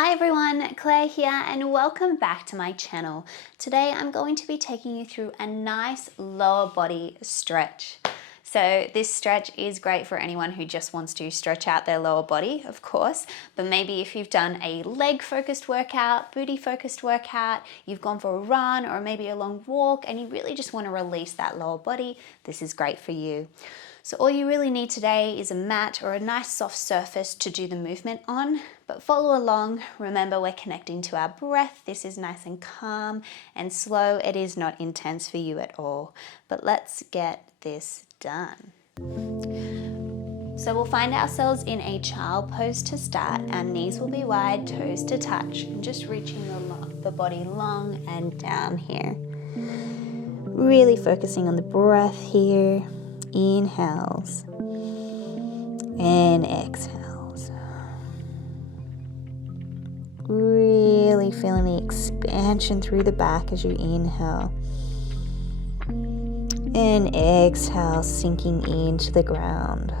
Hi everyone, Claire here and welcome back to my channel. Today I'm going to be taking you through a nice lower body stretch. So this stretch is great for anyone who just wants to stretch out their lower body, of course, but maybe if you've done a leg focused workout, booty focused workout, you've gone for a run or maybe a long walk and you really just want to release that lower body, this is great for you. So all you really need today is a mat or a nice soft surface to do the movement on, but follow along. Remember, we're connecting to our breath. This is nice and calm and slow. It is not intense for you at all, but let's get this done. So we'll find ourselves in a child pose to start. Our knees will be wide, toes to touch, and just reaching the body long and down here. Really focusing on the breath here. Inhales and exhales. Really feeling the expansion through the back as you inhale. And exhale, sinking into the ground.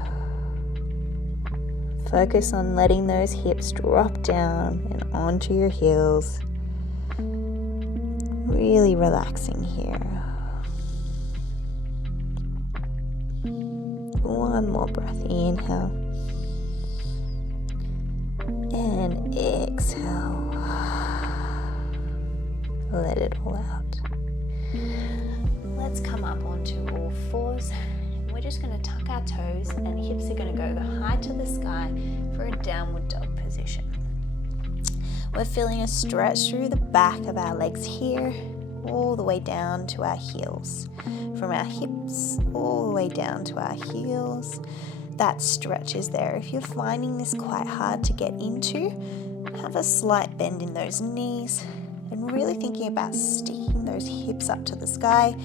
Focus on letting those hips drop down and onto your heels. Really relaxing here. One more breath, inhale and exhale. Let it all out. Let's come up onto all fours. We're just going to tuck our toes and hips are going to go high to the sky for a downward dog position. We're feeling a stretch through the back of our legs here, all the way down to our heels. From our hips all the way down to our heels. That stretch is there. If you're finding this quite hard to get into, have a slight bend in those knees and really thinking about sticking those hips up to the sky.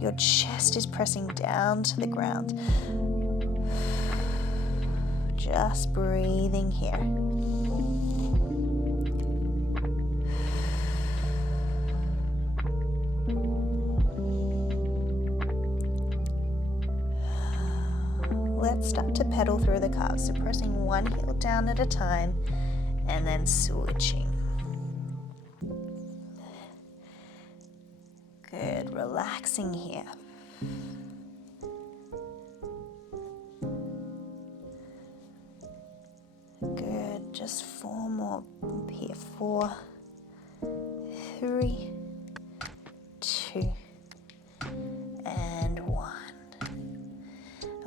Your chest is pressing down to the ground. Just breathing here. Let's start to pedal through the calves. So pressing one heel down at a time and then switching. Good, relaxing here. Good, just four more here. 4, 3, 2, and 1.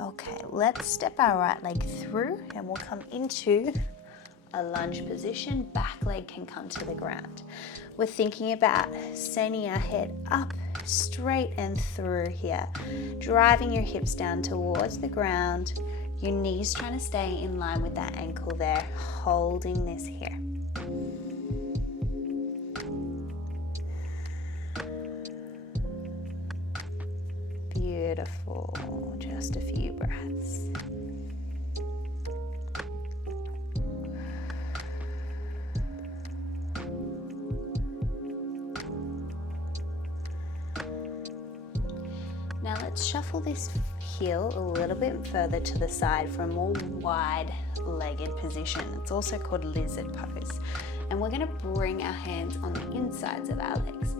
Okay, let's step our right leg through and we'll come into a lunge position. Back leg can come to the ground. We're thinking about sending our head up, straight and through here. Driving your hips down towards the ground. Your knees trying to stay in line with that ankle there. Holding this here. Beautiful. Just a few breaths. Now let's shuffle this heel a little bit further to the side for a more wide-legged position. It's also called lizard pose. And we're going to bring our hands on the insides of our legs.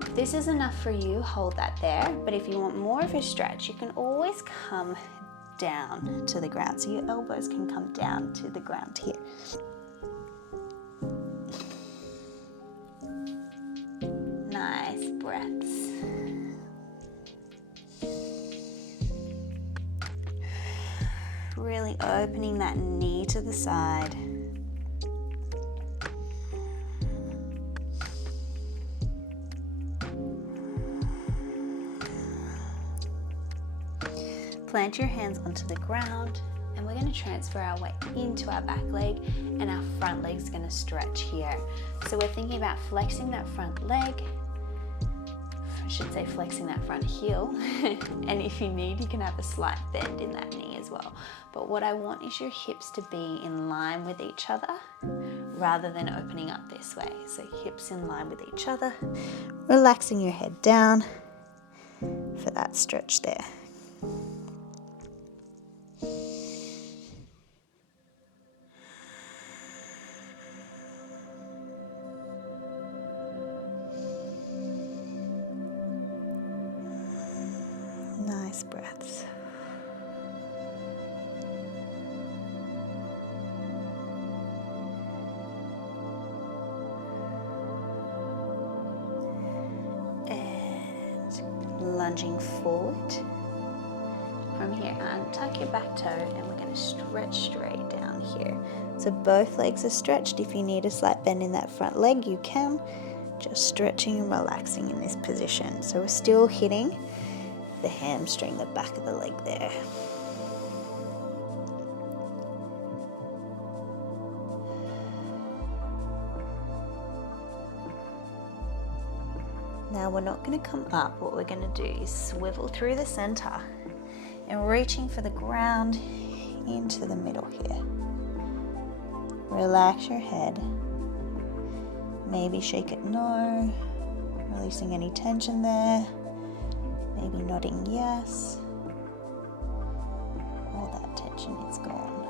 If this is enough for you, hold that there. But if you want more of a stretch, you can always come down to the ground. So your elbows can come down to the ground here. Nice breaths. Really opening that knee to the side. Plant your hands onto the ground and we're going to transfer our weight into our back leg and our front leg's going to stretch here. So we're thinking about flexing that front leg. I should say flexing that front heel. And if you need, you can have a slight bend in that knee as well. But what I want is your hips to be in line with each other rather than opening up this way. So hips in line with each other. Relaxing your head down for that stretch there. nice breaths. And lunging forward. From here, untuck your back toe and we're going to stretch straight down here. So both legs are stretched. If you need a slight bend in that front leg, you can. Just stretching and relaxing in this position. So we're still hitting the hamstring, the back of the leg there. Now we're not going to come up. What we're going to do is swivel through the center and reaching for the ground into the middle here. Relax your head. Maybe shake it no, releasing any tension there. Maybe nodding yes. All that tension is gone.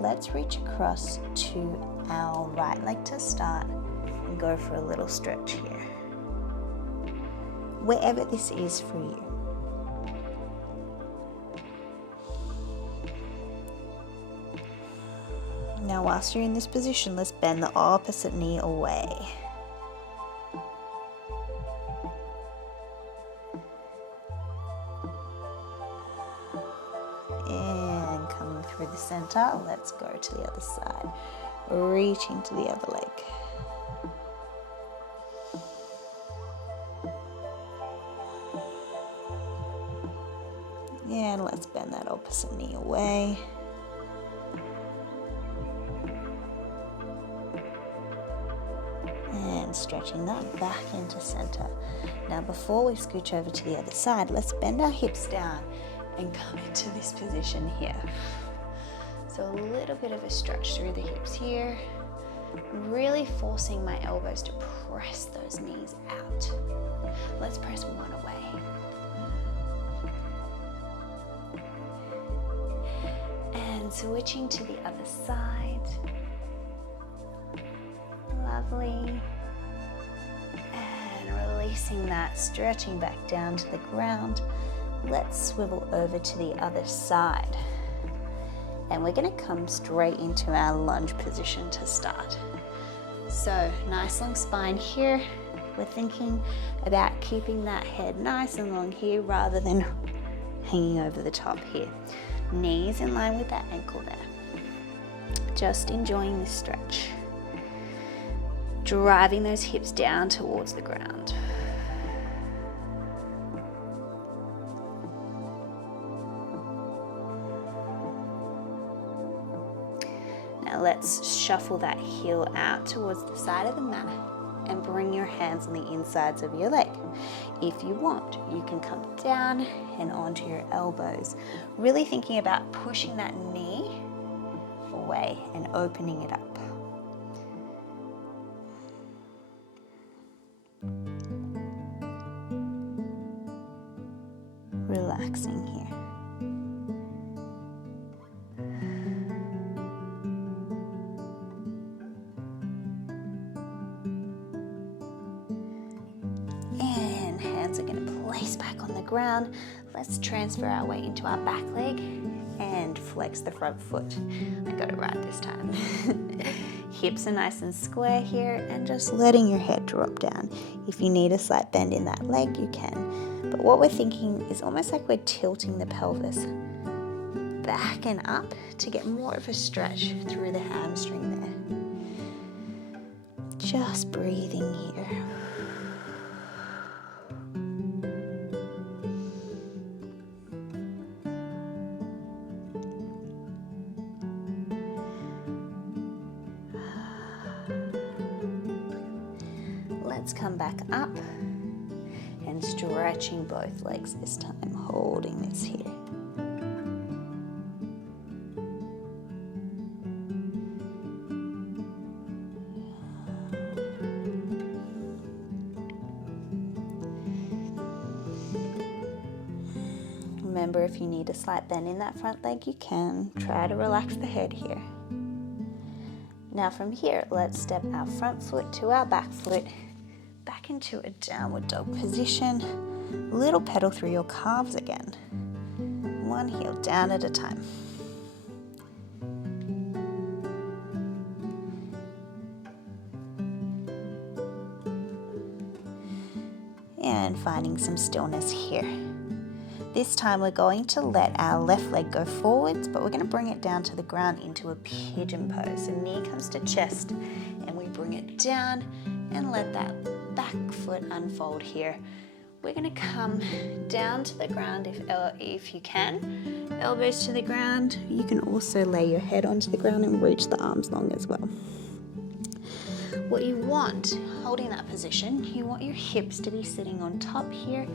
Let's reach across to our right leg to start and go for a little stretch here. Wherever this is for you. Now whilst you're in this position, let's bend the opposite knee away. And coming through the center, let's go to the other side. Reaching to the other leg. And let's bend that opposite knee away. And stretching that back into center. Now before we scooch over to the other side, let's bend our hips down and come into this position here. So a little bit of a stretch through the hips here. Really forcing my elbows to press those knees out. Let's press one away. And switching to the other side. Lovely. And releasing that, stretching back down to the ground. Let's swivel over to the other side. And we're going to come straight into our lunge position to start. So nice long spine here. We're thinking about keeping that head nice and long here rather than hanging over the top here. Knees in line with that ankle there. Just enjoying this stretch. Driving those hips down towards the ground. Now let's shuffle that heel out towards the side of the mat and bring your hands on the insides of your leg. If you want, you can come down and onto your elbows, really thinking about pushing that knee away and opening it up. Relaxing here. And hands are going to place back on the ground. Let's transfer our weight into our back leg and flex the front foot. I got it right this time. Hips are nice and square here and just letting your head drop down. If you need a slight bend in that leg, you can. But what we're thinking is almost like we're tilting the pelvis back and up to get more of a stretch through the hamstring there. Just breathing here. Let's come back up and stretching both legs this time, holding this here. Remember, if you need a slight bend in that front leg, you can. Try to relax the head here. Now from here, let's step our front foot to our back foot, back into a downward dog position. Little pedal through your calves again. One heel down at a time. And finding some stillness here. This time we're going to let our left leg go forwards, but we're going to bring it down to the ground into a pigeon pose. So knee comes to chest, and we bring it down and let that back foot unfold here. We're going to come down to the ground if you can. Elbows to the ground. You can also lay your head onto the ground and reach the arms long as well. What you want, holding that position, you want your hips to be sitting on top here,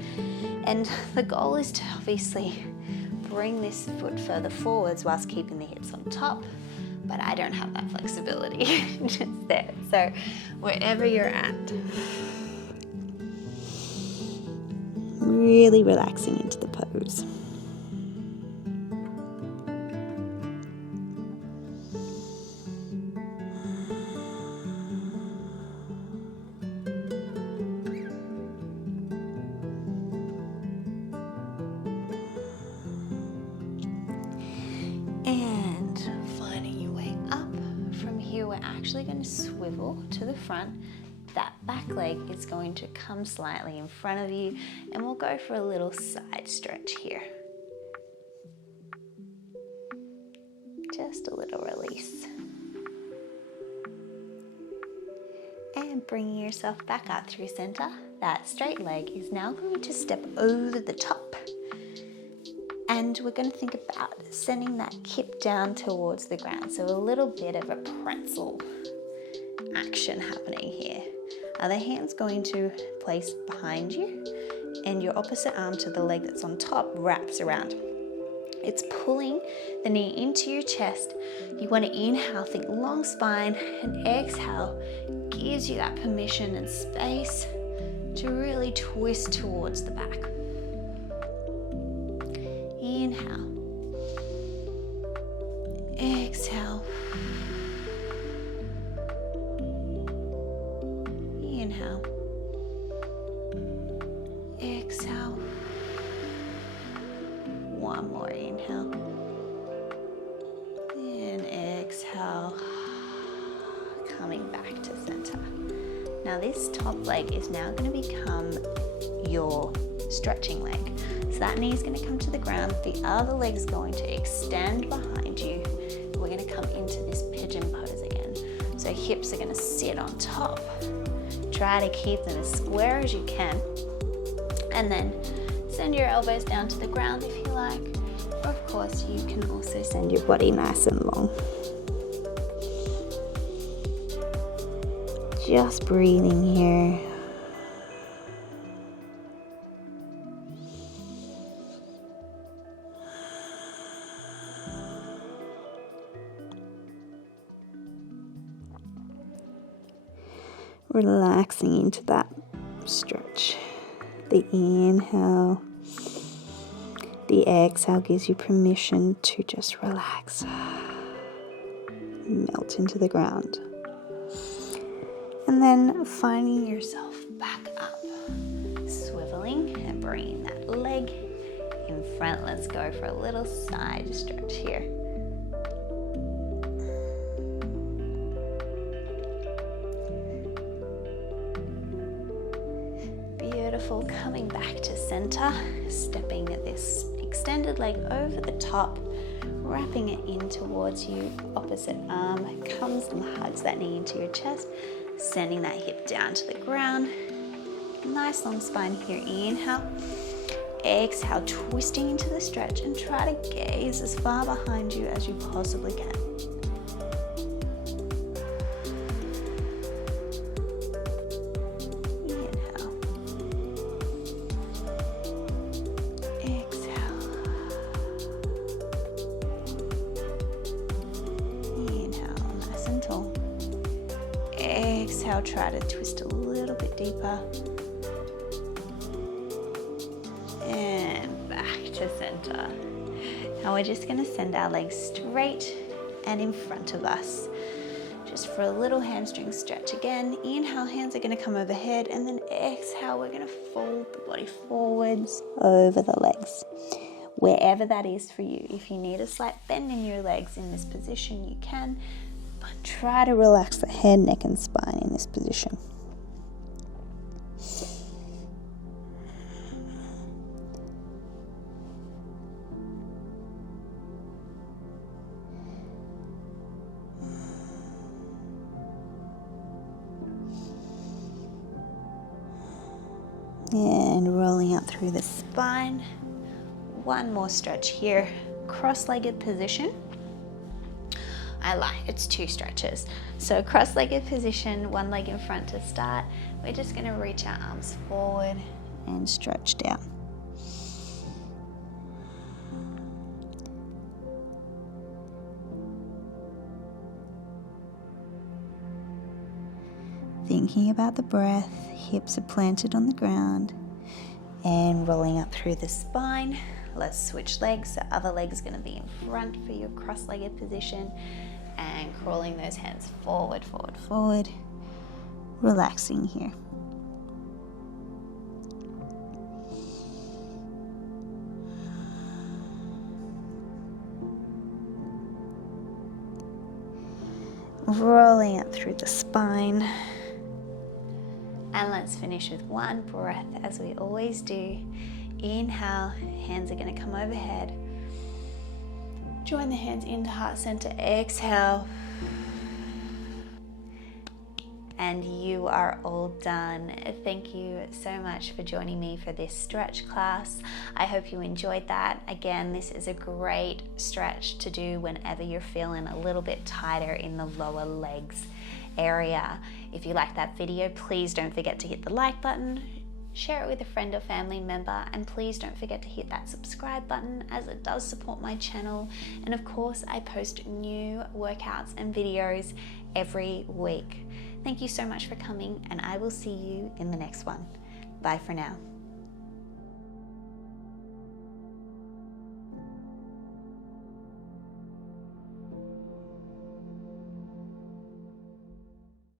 and the goal is to obviously bring this foot further forwards whilst keeping the hips on top, but I don't have that flexibility just there. So wherever you're at, really relaxing into the pose. And finding your way up. From here, we're actually going to swivel to the front. That back leg is going to come slightly in front of you, and we'll go for a little side stretch here. Just a little release. And bringing yourself back up through center. That straight leg is now going to step over the top. And we're going to think about sending that hip down towards the ground. So a little bit of a pretzel action happening here. Other hand's going to place behind you, and your opposite arm to the leg that's on top wraps around. It's pulling the knee into your chest. You want to inhale, think long spine, and exhale gives you that permission and space to really twist towards the back. Inhale. Exhale. Inhale. Exhale. One more inhale. And exhale. Coming back to center. Now this top leg is now going to become your stretching leg. So that knee is going to come to the ground. The other leg is going to extend behind you. We're going to come into this pigeon pose again. So hips are going to sit on top. Try to keep them as square as you can. And then send your elbows down to the ground if you like. Or of course, you can also send your body nice and long. Just breathing here. Relaxing into that stretch. The inhale, the exhale gives you permission to just relax, melt into the ground. And then finding yourself back up, swiveling and bringing that leg in front. Let's go for a little side stretch here. Beautiful. Coming back to center, stepping this extended leg over the top, wrapping it in towards you. Opposite arm comes and hugs that knee into your chest, sending that hip down to the ground. Nice long spine here. Inhale. Exhale, twisting into the stretch, and try to gaze as far behind you as you possibly can. Exhale, try to twist a little bit deeper. And back to center. Now we're just going to send our legs straight and in front of us. just for a little hamstring stretch again. Inhale, hands are going to come overhead, and then exhale, we're going to fold the body forwards over the legs. Wherever that is for you. If you need a slight bend in your legs in this position, you can, but try to relax the head, neck, and spine in this position. And rolling out through the spine. One more stretch here, cross-legged position. I lie, it's 2 stretches. So cross-legged position, one leg in front to start. We're just going to reach our arms forward and stretch down. Thinking about the breath, hips are planted on the ground and rolling up through the spine. Let's switch legs. The other leg's going to be in front for your cross-legged position and crawling those hands forward, forward, forward. Relaxing here. Rolling up through the spine. And let's finish with one breath as we always do. Inhale, hands are going to come overhead. Join the hands into heart center. Exhale. And you are all done. Thank you so much for joining me for this stretch class. I hope you enjoyed that. Again, this is a great stretch to do whenever you're feeling a little bit tighter in the lower legs area. If you like that video, please don't forget to hit the like button, share it with a friend or family member, and please don't forget to hit that subscribe button as it does support my channel. And of course, I post new workouts and videos every week. Thank you so much for coming, and I will see you in the next one. Bye for now.